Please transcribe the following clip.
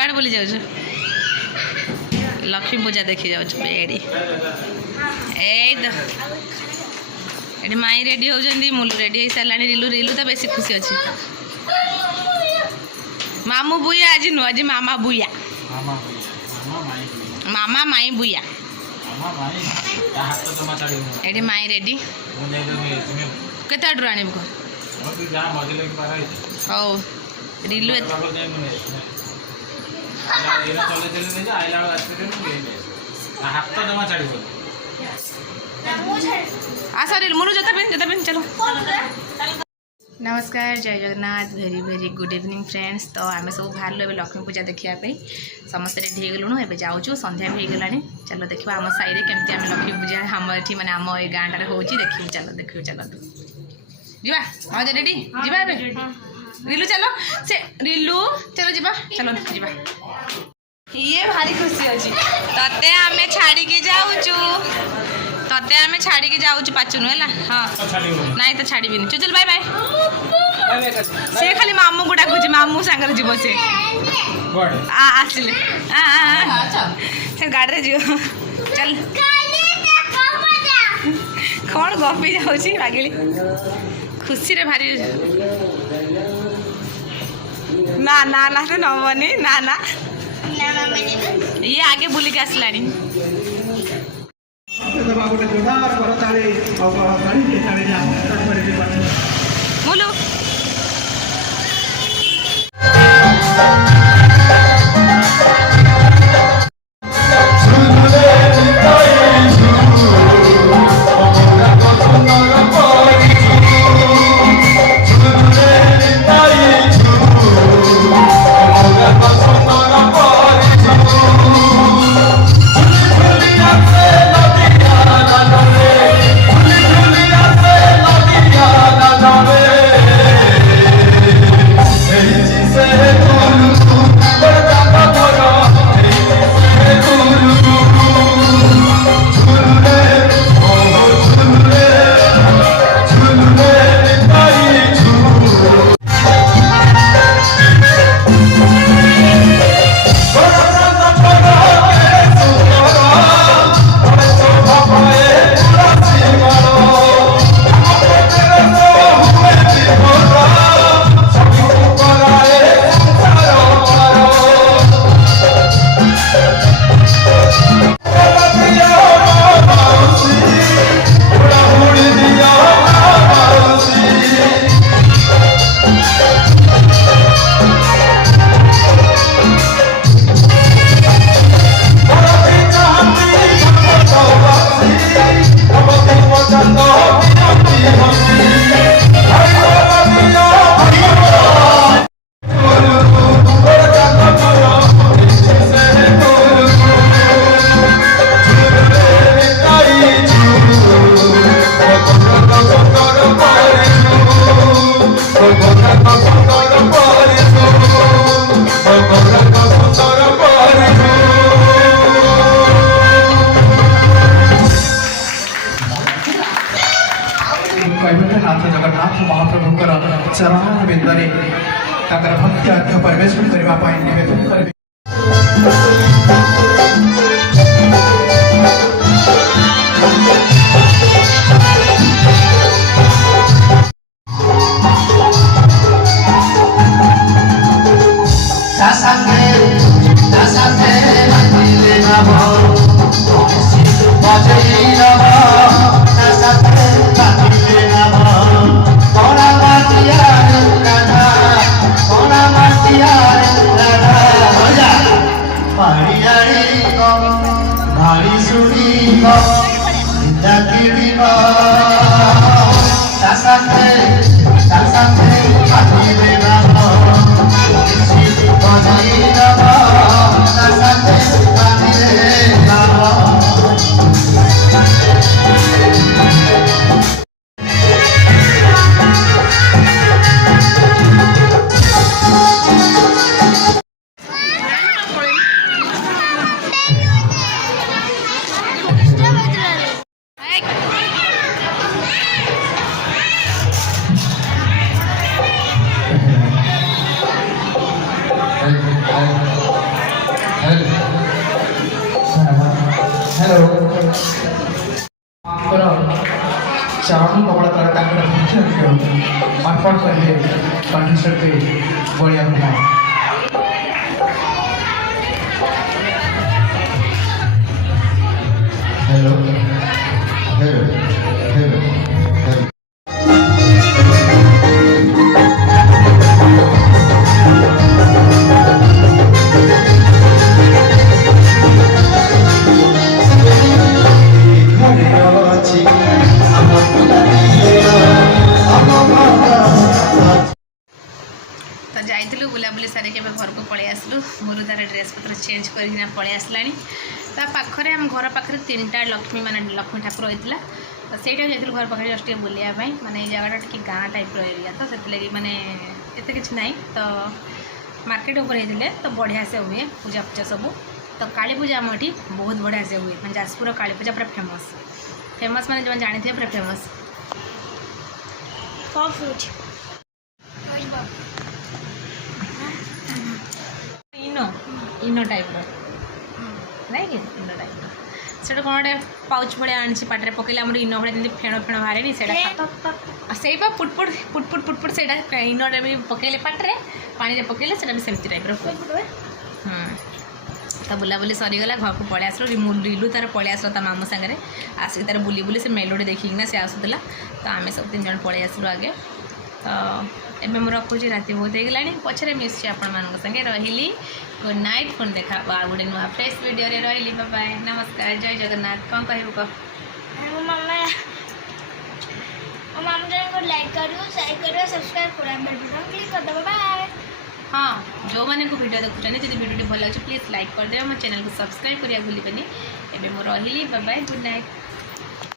କୁଆଡ଼େ ବୁଲି ଯାଉଛୁ? ଲକ୍ଷ୍ମୀ ପୂଜା ଦେଖି ଯାଉଛୁ ଏଇଠି। ଏଇ ତ ଏଠି ମାଇଁ ରେଡ଼ି ହେଉଛନ୍ତି, ମୁଲୁ ରେଡ଼ି ହେଇସାରିଲାଣି। ରିଲୁ ତ ବେଶୀ ଖୁସି ଅଛି। ମାମୁ ବୁୟା ଆଜି ନୁହଁ, ଆଜି ମାମା ବୁୟା। ମାମା ମାଇଁ ବୁୟା। ଏଠି ମାଇଁ ରେଡ଼ି। କେତେ ଆଡ଼ରୁ ଆଣିବୁ କହ? ହଉ ରିଲୁ आस रिलु मुनु जोता पिन चलो। नमस्कार, जय जगन्नाथ, भेरी भेरी गुड इवनिंग फ्रेंड्स। तो आम सब बाहर लक्ष्मी पूजा देखापी समस्त रेडी हो गलुणु। एवं जाऊँ संध्या भी हो गलानी। चलो देखा आम साइड केमती आम लक्ष्मी पूजा आम ये मैंने आम ये गाँटार हो देखिए। चलो देखिए चलते जीवा हाँ रेडी जीवा रिलु चलो से रिलु चलो जीवा चलो जीवा। ये भारी खुशी अच्छी ते आम छाड़ी जाऊचु ते आम छाड़ी जाऊचु पाचुनु है हाँ नाई तो छाड़ी चुचुल बाय बाय। से खाली मामू को डाकुची मामू सांगर जीव से आसिले से गाड़ी रे जीव चल कौन गपी जाऊँगी रागिली खुशी रे भारी ना ना ना तो नबनी ना ना ये आगे बुलिक आसलानी। मुलु जगन्नाथ महाप्रभुकर चरण बिंदरे भक्ति अर्घ्य परिवेशन करने निवेदन करें। हेलो ଆମର ଚାଉଳ କପଡ଼ା ତଳେ ତାଙ୍କର ମୁଖ୍ୟ ଅର୍ପଣ କରିବେ କଣ୍ଠଶିଳ୍ପୀ Balia Kumar. Hello hello hello hello तो जाइलु बुलाबुली सारे के घर को पलि आसलु गुरु तार ड्रेस पत्र चेंज करना पलि आसला ता पाखरे आम घर पाखे 3टा लक्ष्मी माने लक्ष्मी ठाकुर होता तो सहीटा जाइलु घर पाखे जस्ट बुलाया माने जगटा टी गाँ टाइप एरिया तो से माने एत कि ना तो मार्केट होते तो बढ़िया से हुए पूजा पूजा सब तो काली पूजा आम ये बहुत बढ़िया से हुए मैं जाजपुर काली पूजा पूरा फेमस फेमस माने जो जानी थे पूरा फेमस इनो इनो टाइप नहीं कि इनो टाइप से कौन गोटे पाउच भाया आनी पाटे पकड़े आम इनो भाई जमी फेण फेण बाहर से पुटपुट पुटपुट पुटपुट से इनो भी पकड़े पाटे पानी पकड़े से भी सेमती टाइप तो बुलाबुली सरीगला घर को पलि आसलु रिलु तार पलि आसला ता मामू सागर आसिक तार बुली बुली से मेलोडी देखिकिना से आसूला तो आम सब 3 जन पलि आसलु आगे तो एबे मु रखुची राति बहुत होगला पछरे मिसছি आपण संगे रही गुड नाइट पुणी देखा आ गोटे नुआ फ्रेश वीडियो रे रही बाय नमस्कार जय जगन्नाथ कौन कहबू कह मामा लाइक करो शेयर करो सब्सक्राइब करो बेल बटन क्लिक कर दो बाय। हाँ जो मैंने को वीडियो देखुं जब वीडियो भल लगे प्लीज लाइक करदे मो चैनल को सब्सक्राइब करिया भूलिबेनी एबे मो रही बाय बाय गुड नाइट।